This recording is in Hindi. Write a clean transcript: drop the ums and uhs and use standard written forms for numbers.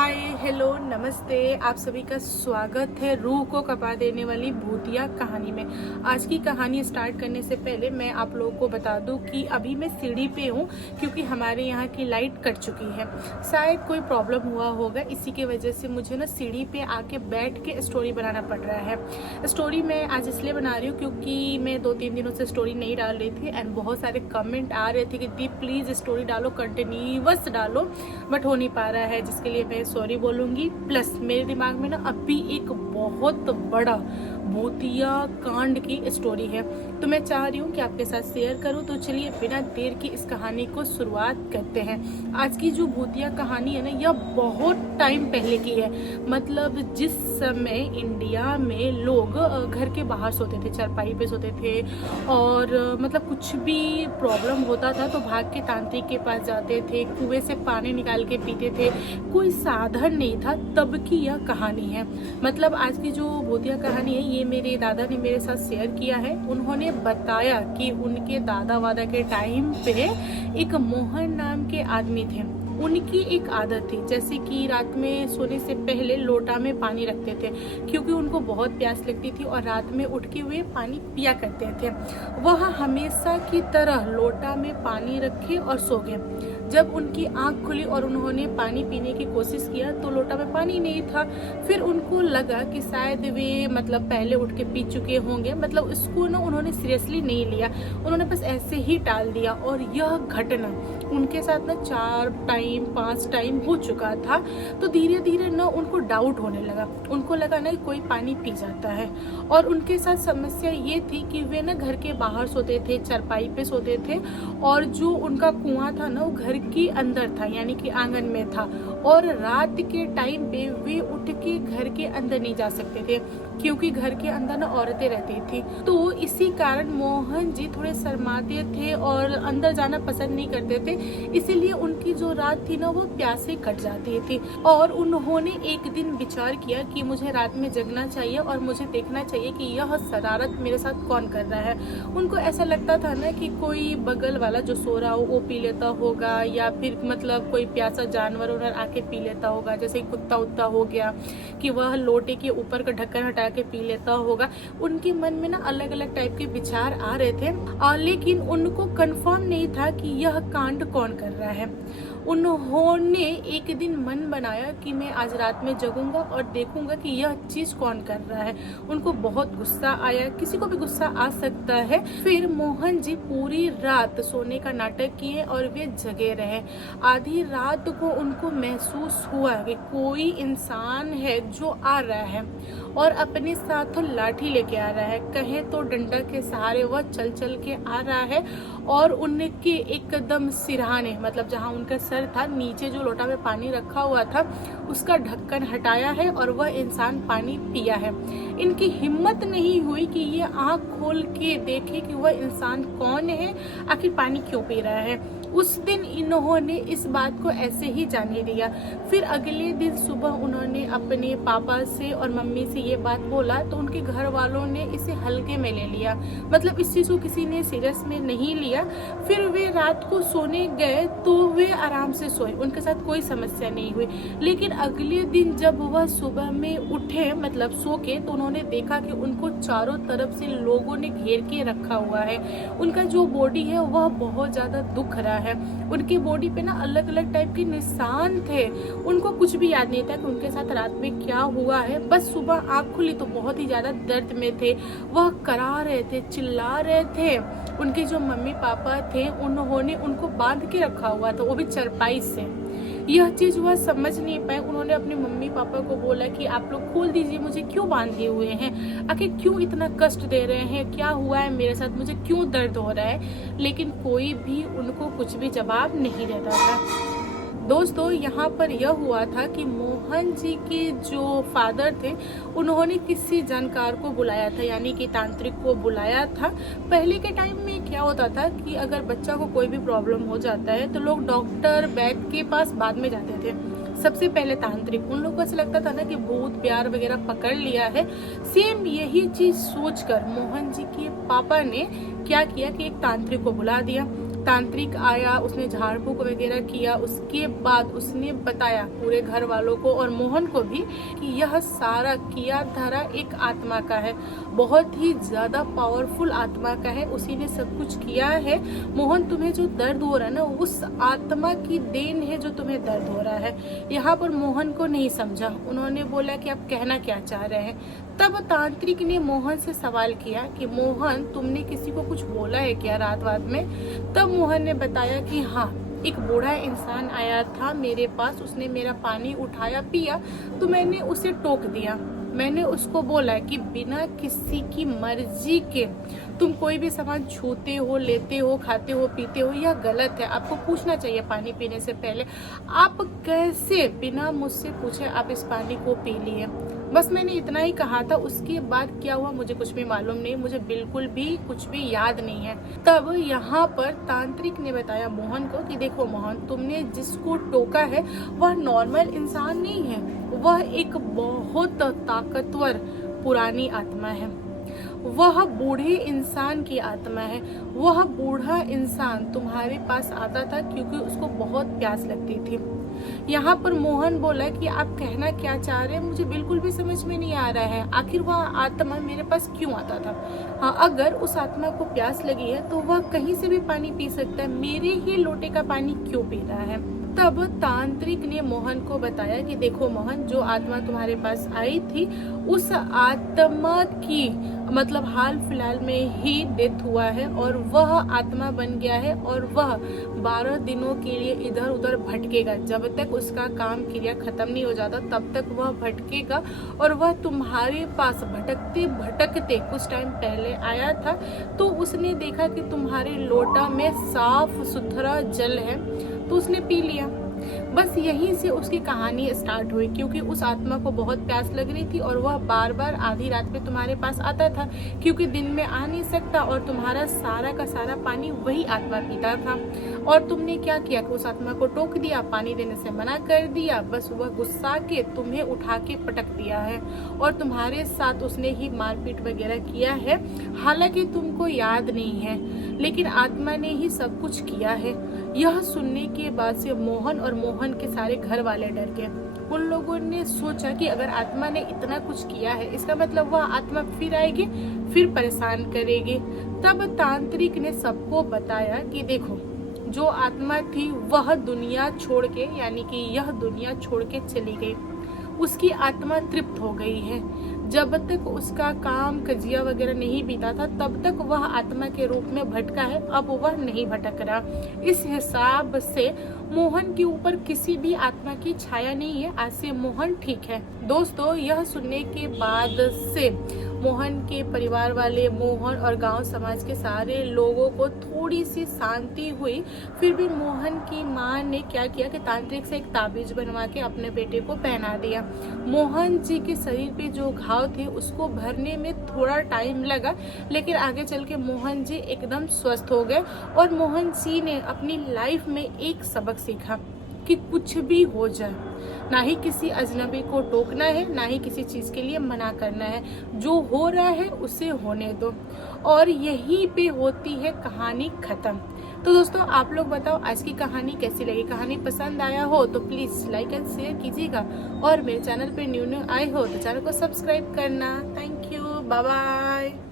हाय हेलो नमस्ते, आप सभी का स्वागत है रूह को कपा देने वाली भूतिया कहानी में। आज की कहानी स्टार्ट करने से पहले मैं आप लोगों को बता दूं कि अभी मैं सीढ़ी पे हूं क्योंकि हमारे यहाँ की लाइट कट चुकी है। शायद कोई प्रॉब्लम हुआ होगा, इसी की वजह से मुझे ना सीढ़ी पे आके बैठ के स्टोरी बनाना पड़ रहा है। स्टोरी मैं आज इसलिए बना रही हूँ क्योंकि मैं 2-3 दिनों से स्टोरी नहीं डाल रही थी एंड बहुत सारे कमेंट आ रहे थे कि दी प्लीज़ स्टोरी डालो, कंटिन्यूअस डालो, बट हो नहीं पा रहा है, जिसके लिए मैं सॉरी बोलूंगी। प्लस मेरे दिमाग में ना अभी एक बहुत बड़ा भूतिया कांड की स्टोरी है, तो मैं चाह रही हूँ कि आपके साथ शेयर करूँ। तो चलिए बिना देर की इस कहानी को शुरुआत करते हैं। आज की जो भूतिया कहानी है ना, यह बहुत टाइम पहले की है। मतलब जिस समय इंडिया में लोग घर के बाहर सोते थे, चारपाई पे सोते थे, और मतलब कुछ भी प्रॉब्लम होता था तो भाग के तांत्रिक के पास जाते थे, कुएं से पानी निकाल के पीते थे, कोई साधन नहीं था, तब की यह कहानी है। मतलब आज की जो भूतिया कहानी है ये मेरे दादा ने मेरे साथ शेयर किया है। उन्होंने बताया कि उनके दादा वादा के टाइम पे एक मोहन नाम के आदमी थे। उनकी एक आदत थी, जैसे कि रात में सोने से पहले लोटा में पानी रखते थे क्योंकि उनको बहुत प्यास लगती थी और रात में उठ के वे पानी पिया करते थे। वह हमेशा की तरह लोटा में पानी रखे और सो गए। जब उनकी आंख खुली और उन्होंने पानी पीने की कोशिश किया तो लोटा में पानी नहीं था। फिर उनको लगा कि शायद वे मतलब पहले उठ के पी चुके होंगे, मतलब इसको ना उन्होंने सीरियसली नहीं लिया, उन्होंने बस ऐसे ही टाल दिया। और यह घटना उनके साथ ना 4-5 टाइम हो चुका था। तो धीरे धीरे ना उनको डाउट होने लगा, उनको लगा ना कोई पानी पी जाता है। और उनके साथ समस्या ये थी कि वे ना घर के बाहर सोते थे, चारपाई पे सोते थे, और जो उनका कुआं था ना वो घर के अंदर था, यानी कि आंगन में था। और रात के टाइम पे वे उठ के घर के अंदर नहीं जा सकते थे क्योंकि घर के अंदर ना औरतें रहती थी। तो इसी कारण मोहन जी थोड़े शर्माते थे और अंदर जाना पसंद नहीं करते थे, इसीलिए उनकी जो रात थी ना वो प्यासे कट जाती थी। और उन्होंने एक दिन विचार किया कि मुझे रात में जगना चाहिए और मुझे देखना चाहिए कि यह शरारत मेरे साथ कौन कर रहा है। उनको ऐसा लगता था ना कि कोई बगल वाला जो सो रहा हो वो पी लेता होगा, या फिर मतलब कोई प्यासा जानवर उधर आके पी लेता होगा, जैसे कुत्ता उत्ता हो गया कि वह लोटे के ऊपर का ढक्कन हटा के पी लेता होगा। उनके मन में ना अलग अलग टाइप के विचार आ रहे थे, लेकिन उनको कंफर्म नहीं था कि यह कांड कौन कर रहा है। उन्होंने एक दिन मन बनाया कि मैं आज रात में जगूंगा और देखूंगा कि यह चीज कौन कर रहा है। उनको बहुत गुस्सा आया, किसी को भी गुस्सा आ सकता है। फिर मोहन जी पूरी रात सोने का नाटक किए और वे जगे रहे। आधी रात को उनको महसूस हुआ कि कोई इंसान है जो आ रहा है और अपने साथ लाठी लेके आ रहा है, कहे तो डंडा के सहारे वह चल चल के आ रहा है। और उनके एकदम सिरहाने, मतलब जहाँ उनका सर था, नीचे जो लोटा में पानी रखा हुआ था उसका ढक्कन हटाया है और वह इंसान पानी पिया है। इनकी हिम्मत नहीं हुई कि ये आंख खोल के देखे कि वह इंसान कौन है, आखिर पानी क्यों पी रहा है। उस दिन इन्होंने इस बात को ऐसे ही जाने दिया। फिर अगले दिन सुबह उन्होंने अपने पापा से और मम्मी से ये बात बोला तो उनके घर वालों ने इसे हल्के में ले लिया, मतलब इस चीज को किसी ने सीरियस में नहीं लिया। फिर वे रात को सोने गए तो वे आराम से सोए, उनके साथ कोई समस्या नहीं हुई। लेकिन अगले दिन जब वह सुबह में उठे, मतलब सो के, तो उन्होंने देखा कि उनको चारों तरफ से लोगों ने घेर के रखा हुआ है। उनका जो बॉडी है वह बहुत ज्यादा दुख रहा है। उनकी बॉडी पे ना अलग अलग टाइप के निशान थे। उनको कुछ भी याद नहीं था कि उनके साथ रात में क्या हुआ है। बस सुबह आंख खुली तो बहुत ही ज्यादा दर्द में थे, वह करा रहे थे, चिल्ला रहे थे। उनके जो मम्मी पापा थे उन्होंने उनको बांध के रखा हुआ था, वो भी चारपाई से। यह चीज वह समझ नहीं पाए। उन्होंने अपने मम्मी पापा को बोला कि आप लोग खोल दीजिए, मुझे क्यों बांधे हुए हैं, आखिर क्यों इतना कष्ट दे रहे हैं, क्या हुआ है मेरे साथ, मुझे क्यों दर्द हो रहा है। लेकिन कोई भी उनको कुछ भी जवाब नहीं देता था। दोस्तों, यहाँ पर यह हुआ था कि मोहन जी के जो फादर थे उन्होंने किसी जानकार को बुलाया था, यानी कि तांत्रिक को बुलाया था। पहले के टाइम में क्या होता था कि अगर बच्चा को कोई भी प्रॉब्लम हो जाता है तो लोग डॉक्टर वैद्य के पास बाद में जाते थे, सबसे पहले तांत्रिक। उन लोगों को ऐसा लगता था ना कि भूत प्यार वगैरह पकड़ लिया है। सेम यही चीज सोचकर मोहन जी के पापा ने क्या किया कि एक तांत्रिक को बुला दिया। तांत्रिक आया, उसने झाड़ फूक वगैरह किया। उसके बाद उसने बताया पूरे घर वालों को और मोहन को भी कि यह सारा किया धरा एक आत्मा का है, बहुत ही ज्यादा पावरफुल आत्मा का है, उसी ने सब कुछ किया है। मोहन, तुम्हें जो दर्द हो रहा है ना, उस आत्मा की देन है जो तुम्हें दर्द हो रहा है। यहाँ पर मोहन को नहीं समझा, उन्होंने बोला कि आप कहना क्या चाह रहे हैं। तब तांत्रिक ने मोहन से सवाल किया कि मोहन, तुमने किसी को कुछ बोला है क्या रात रात में? तब मोहन ने बताया कि हाँ, एक बूढ़ा इंसान आया था मेरे पास, उसने मेरा पानी उठाया पिया तो मैंने उसे टोक दिया। मैंने उसको बोला कि बिना किसी की मर्जी के तुम कोई भी सामान छूते हो, लेते हो, खाते हो, पीते हो, यह गलत है। आपको पूछना चाहिए पानी पीने से पहले, आप कैसे बिना मुझसे पूछे आप इस पानी को पी लिए। बस मैंने इतना ही कहा था। उसके बाद क्या हुआ मुझे कुछ भी मालूम नहीं, मुझे बिल्कुल भी कुछ भी याद नहीं है। तब यहाँ पर तांत्रिक ने बताया मोहन को कि देखो मोहन, तुमने जिसको टोका है वह नॉर्मल इंसान नहीं है, वह एक बहुत ताकतवर पुरानी आत्मा है, वह बूढ़े इंसान की आत्मा है। वह बूढ़ा इंसान तुम्हारे पास आता था क्योंकि उसको बहुत प्यास लगती थी। यहाँ पर मोहन बोला कि आप कहना क्या चाह रहे हैं, मुझे बिल्कुल भी समझ में नहीं आ रहा है, आखिर वह आत्मा मेरे पास क्यों आता था? हाँ, अगर उस आत्मा को प्यास लगी है तो वह कहीं से भी पानी पी सकता है, मेरे ही लोटे का पानी क्यों पी रहा है? तब तांत्रिक ने मोहन को बताया कि देखो मोहन, जो आत्मा तुम्हारे पास आई थी उस आत्मा की मतलब हाल फिलहाल में ही डेथ हुआ है और वह आत्मा बन गया है और वह 12 दिनों के लिए इधर उधर भटकेगा। जब तक उसका काम क्रिया खत्म नहीं हो जाता तब तक वह भटकेगा और वह तुम्हारे पास भटकते भटकते कुछ टाइम पहले आया था तो उसने देखा कि तुम्हारे लोटा में साफ सुथरा जल है तो उसने पी लिया। बस यहीं से उसकी कहानी स्टार्ट हुई, क्योंकि उस आत्मा को बहुत प्यास लग रही थी और वह बार बार आधी रात में तुम्हारे पास आता था क्योंकि दिन में आ नहीं सकता और तुम्हारा सारा का सारा पानी वही आत्मा पीता था। और तुमने क्या किया कि उस आत्मा को टोक दिया, पानी देने से मना कर दिया, बस वह गुस्सा के तुम्हें उठा के पटक दिया है और तुम्हारे साथ उसने ही मारपीट वगैरह किया है। हालांकि तुमको याद नहीं है, लेकिन आत्मा ने ही सब कुछ किया है। यह सुनने के बाद से मोहन और मोहन के सारे घर वाले डर गए। उन लोगों ने सोचा कि अगर आत्मा ने इतना कुछ किया है इसका मतलब वह आत्मा फिर आएगी, फिर परेशान करेगी। तब तांत्रिक ने सबको बताया कि देखो, जो आत्मा थी वह दुनिया छोड़ के यानी कि यह दुनिया छोड़ के चली गई, उसकी आत्मा तृप्त हो गई है। जब तक उसका काम कजिया वगैरह नहीं बीता था तब तक वह आत्मा के रूप में भटका है, अब वह नहीं भटक रहा। इस हिसाब से मोहन के ऊपर किसी भी आत्मा की छाया नहीं है, आज से मोहन ठीक है। दोस्तों, यह सुनने के बाद से मोहन के परिवार वाले, मोहन और गांव समाज के सारे लोगों को थोड़ी सी शांति हुई। फिर भी मोहन की माँ ने क्या किया कि तांत्रिक से एक ताबीज बनवा के अपने बेटे को पहना दिया। मोहन जी के शरीर पे जो घाव थे उसको भरने में थोड़ा टाइम लगा, लेकिन आगे चल के मोहन जी एकदम स्वस्थ हो गए और मोहन जी ने अपनी लाइफ में एक सबक सीखा कि कुछ भी हो जाए, ना ही किसी अजनबी को टोकना है, ना ही किसी चीज के लिए मना करना है। जो हो रहा है उसे होने दो, और यहीं पे होती है कहानी खत्म। तो दोस्तों, आप लोग बताओ आज की कहानी कैसी लगी? कहानी पसंद आया हो तो प्लीज लाइक एंड शेयर कीजिएगा और मेरे चैनल पे न्यू आए हो तो चैनल को सब्सक्राइब करना। Thank you, bye bye.